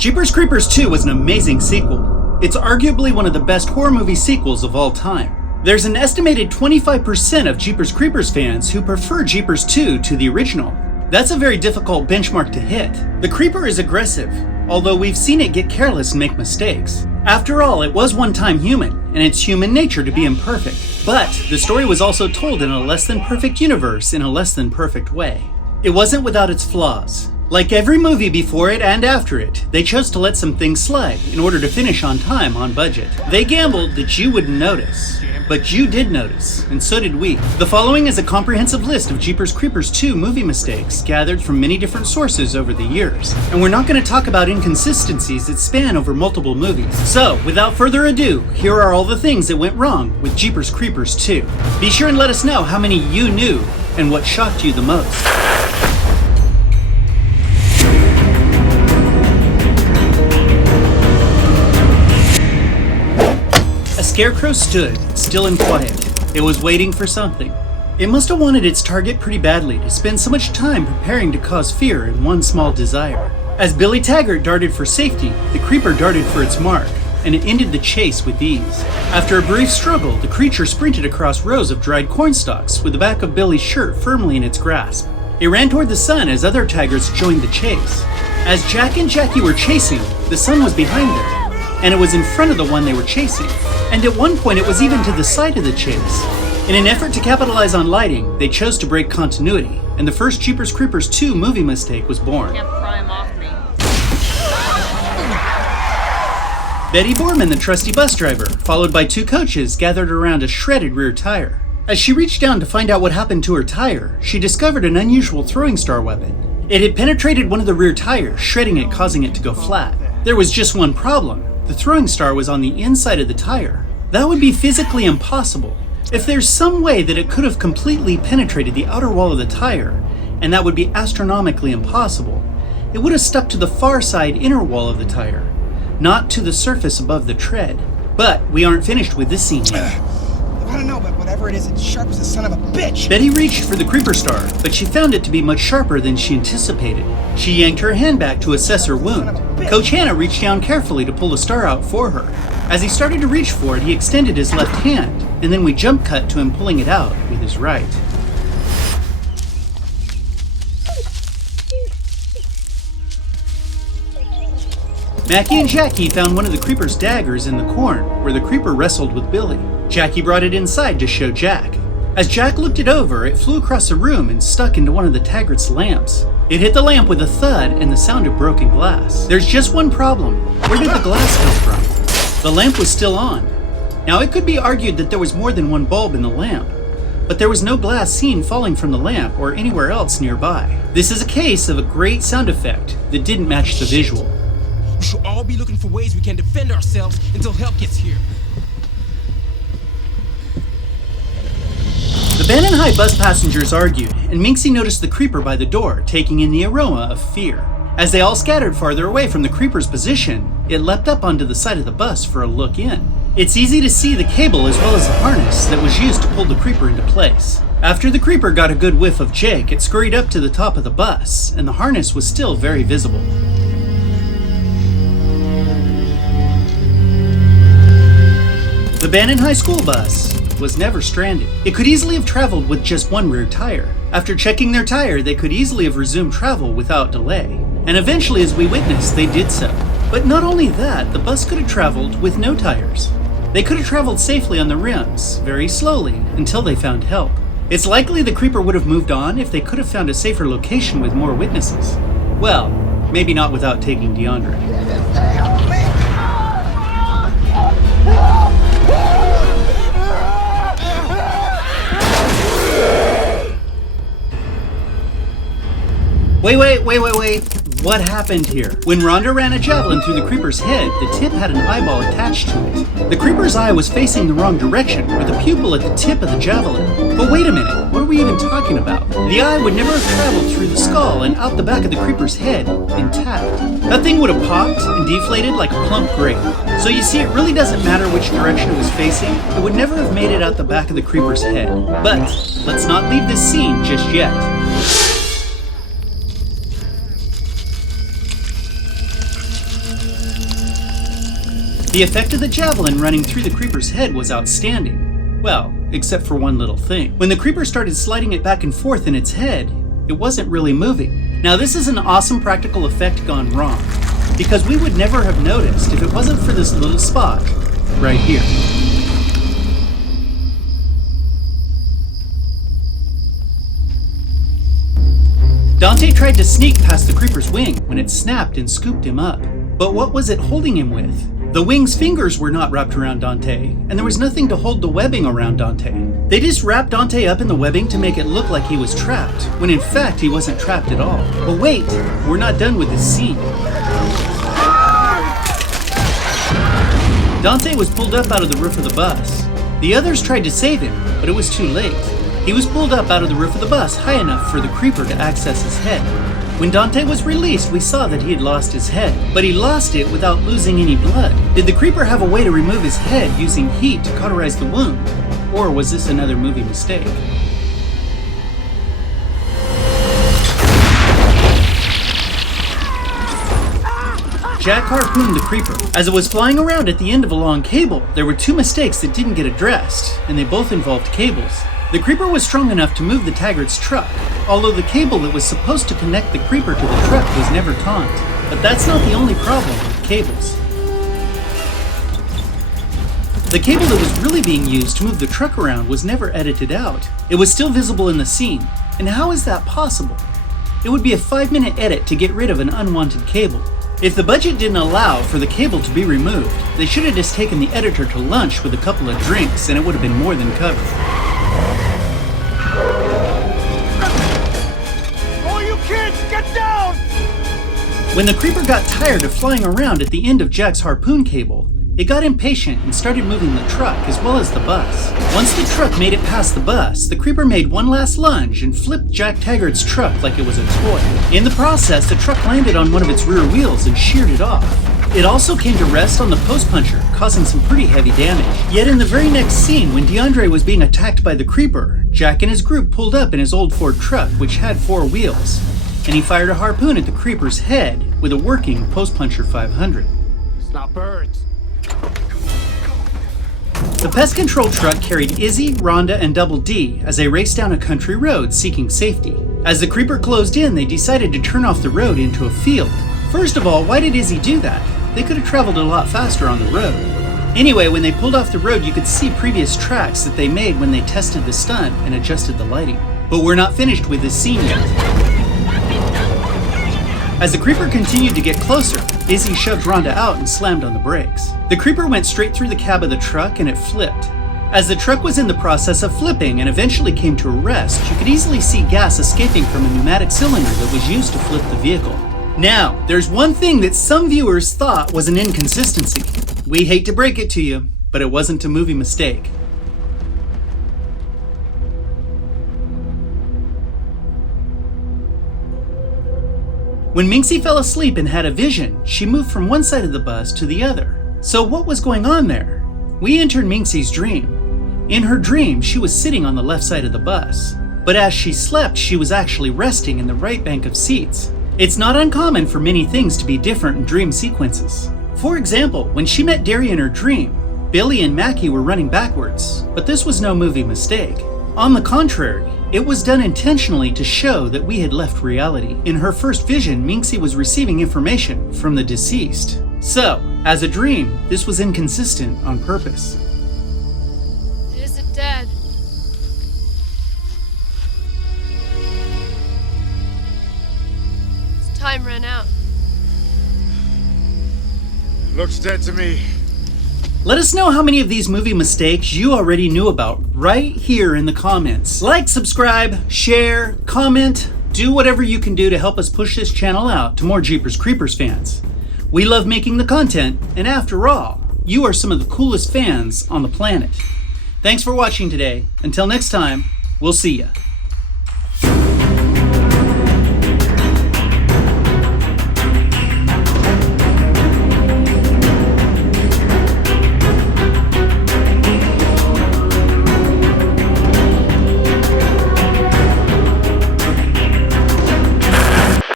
Jeepers Creepers 2 was an amazing sequel. It's arguably one of the best horror movie sequels of all time. There's an estimated 25% of Jeepers Creepers fans who prefer Jeepers 2 to the original. That's a very difficult benchmark to hit. The Creeper is aggressive, although we've seen it get careless and make mistakes. After all, it was one time human, and it's human nature to be imperfect. But the story was also told in a less than perfect universe in a less than perfect way. It wasn't without its flaws. Like every movie before it and after it, they chose to let some things slide in order to finish on time on budget. They gambled that you wouldn't notice. But you did notice, and so did we. The following is a comprehensive list of Jeepers Creepers 2 movie mistakes gathered from many different sources over the years. And we're not going to talk about inconsistencies that span over multiple movies. So, without further ado, here are all the things that went wrong with Jeepers Creepers 2. Be sure and let us know how many you knew and what shocked you the most. A scarecrow stood, still and quiet. It was waiting for something. It must have wanted its target pretty badly to spend so much time preparing to cause fear in one small desire. As Billy Taggart darted for safety, the creeper darted for its mark, and it ended the chase with ease. After a brief struggle, the creature sprinted across rows of dried corn stalks with the back of Billy's shirt firmly in its grasp. It ran toward the sun as other Taggarts joined the chase. As Jack and Jackie were chasing, the sun was behind them, and it was in front of the one they were chasing. And at one point it was even to the side of the chase. In an effort to capitalize on lighting, they chose to break continuity, and the first Jeepers Creepers 2 movie mistake was born. Can't pry him off me. Betty Borman, the trusty bus driver, followed by two coaches, gathered around a shredded rear tire. As she reached down to find out what happened to her tire, she discovered an unusual throwing star weapon. It had penetrated one of the rear tires, shredding it, causing it to go flat. There was just one problem. The throwing star was on the inside of the tire. That would be physically impossible. If there's some way that it could have completely penetrated the outer wall of the tire, and that would be astronomically impossible, it would have stuck to the far side inner wall of the tire, not to the surface above the tread. But we aren't finished with this scene yet. I don't know, but whatever it is, it's sharp as the son of a bitch! Betty reached for the creeper star, but she found it to be much sharper than she anticipated. She yanked her hand back to assess her wound. Coach Hannah reached down carefully to pull the star out for her. As he started to reach for it, he extended his left hand, and then we jump cut to him pulling it out with his right. Mackie and Jackie found one of the creeper's daggers in the corn, where the creeper wrestled with Billy. Jackie brought it inside to show Jack. As Jack looked it over, it flew across the room and stuck into one of the Taggart's lamps. It hit the lamp with a thud and the sound of broken glass. There's just one problem. Where did the glass come from? The lamp was still on. Now it could be argued that there was more than one bulb in the lamp, but there was no glass seen falling from the lamp or anywhere else nearby. This is a case of a great sound effect that didn't match the visual. We should all be looking for ways we can defend ourselves until help gets here. The Bannon High bus passengers argued, and Minxie noticed the creeper by the door, taking in the aroma of fear. As they all scattered farther away from the creeper's position, it leapt up onto the side of the bus for a look in. It's easy to see the cable as well as the harness that was used to pull the creeper into place. After the creeper got a good whiff of Jake, it scurried up to the top of the bus, and the harness was still very visible. The Bannon High school bus was never stranded. It could easily have traveled with just one rear tire. After checking their tire, they could easily have resumed travel without delay. And eventually, as we witnessed, they did so. But not only that, the bus could have traveled with no tires. They could have traveled safely on the rims, very slowly, until they found help. It's likely the creeper would have moved on if they could have found a safer location with more witnesses. Well, maybe not without taking DeAndre. Wait. What happened here? When Rhonda ran a javelin through the creeper's head, the tip had an eyeball attached to it. The creeper's eye was facing the wrong direction, with a pupil at the tip of the javelin. But wait a minute, what are we even talking about? The eye would never have traveled through the skull and out the back of the creeper's head, intact. That thing would have popped and deflated like a plump grape. So you see, it really doesn't matter which direction it was facing, it would never have made it out the back of the creeper's head. But let's not leave this scene just yet. The effect of the javelin running through the creeper's head was outstanding. Well, except for one little thing. When the creeper started sliding it back and forth in its head, it wasn't really moving. Now this is an awesome practical effect gone wrong, because we would never have noticed if it wasn't for this little spot right here. Dante tried to sneak past the creeper's wing when it snapped and scooped him up. But what was it holding him with? The wing's fingers were not wrapped around Dante, and there was nothing to hold the webbing around Dante. They just wrapped Dante up in the webbing to make it look like he was trapped, when in fact he wasn't trapped at all. But wait, we're not done with this scene. Dante was pulled up out of the roof of the bus. The others tried to save him, but it was too late. He was pulled up out of the roof of the bus high enough for the creeper to access his head. When Dante was released, we saw that he had lost his head, but he lost it without losing any blood. Did the creeper have a way to remove his head using heat to cauterize the wound? Or was this another movie mistake? Jack harpooned the creeper. As it was flying around at the end of a long cable, there were two mistakes that didn't get addressed, and they both involved cables. The creeper was strong enough to move the Taggart's truck, although the cable that was supposed to connect the creeper to the truck was never taut. But that's not the only problem with cables. The cable that was really being used to move the truck around was never edited out. It was still visible in the scene. And how is that possible? It would be a 5-minute edit to get rid of an unwanted cable. If the budget didn't allow for the cable to be removed, they should have just taken the editor to lunch with a couple of drinks and it would have been more than covered. When the creeper got tired of flying around at the end of Jack's harpoon cable, it got impatient and started moving the truck as well as the bus. Once the truck made it past the bus, the creeper made one last lunge and flipped Jack Taggart's truck like it was a toy. In the process, the truck landed on one of its rear wheels and sheared it off. It also came to rest on the post puncher, causing some pretty heavy damage. Yet in the very next scene, when DeAndre was being attacked by the creeper, Jack and his group pulled up in his old Ford truck, which had 4 wheels. And he fired a harpoon at the creeper's head with a working Post Puncher 500. It's not birds. The pest control truck carried Izzy, Rhonda, and Double D as they raced down a country road seeking safety. As the creeper closed in, they decided to turn off the road into a field. First of all, why did Izzy do that? They could have traveled a lot faster on the road. Anyway, when they pulled off the road, you could see previous tracks that they made when they tested the stunt and adjusted the lighting. But we're not finished with this scene yet. As the creeper continued to get closer, Izzy shoved Rhonda out and slammed on the brakes. The creeper went straight through the cab of the truck and it flipped. As the truck was in the process of flipping and eventually came to a rest, you could easily see gas escaping from a pneumatic cylinder that was used to flip the vehicle. Now, there's one thing that some viewers thought was an inconsistency. We hate to break it to you, but it wasn't a movie mistake. When Minxie fell asleep and had a vision, she moved from one side of the bus to the other. So what was going on there? We entered Minxie's dream. In her dream, she was sitting on the left side of the bus. But as she slept, she was actually resting in the right bank of seats. It's not uncommon for many things to be different in dream sequences. For example, when she met Derry in her dream, Billy and Mackie were running backwards, but this was no movie mistake. On the contrary, it was done intentionally to show that we had left reality. In her first vision, Minxie was receiving information from the deceased. So, as a dream, this was inconsistent on purpose. Is it dead? Its time ran out. Looks dead to me. Let us know how many of these movie mistakes you already knew about right here in the comments. Like, subscribe, share, comment, do whatever you can do to help us push this channel out to more Jeepers Creepers fans. We love making the content, and after all, you are some of the coolest fans on the planet. Thanks for watching today. Until next time, we'll see ya.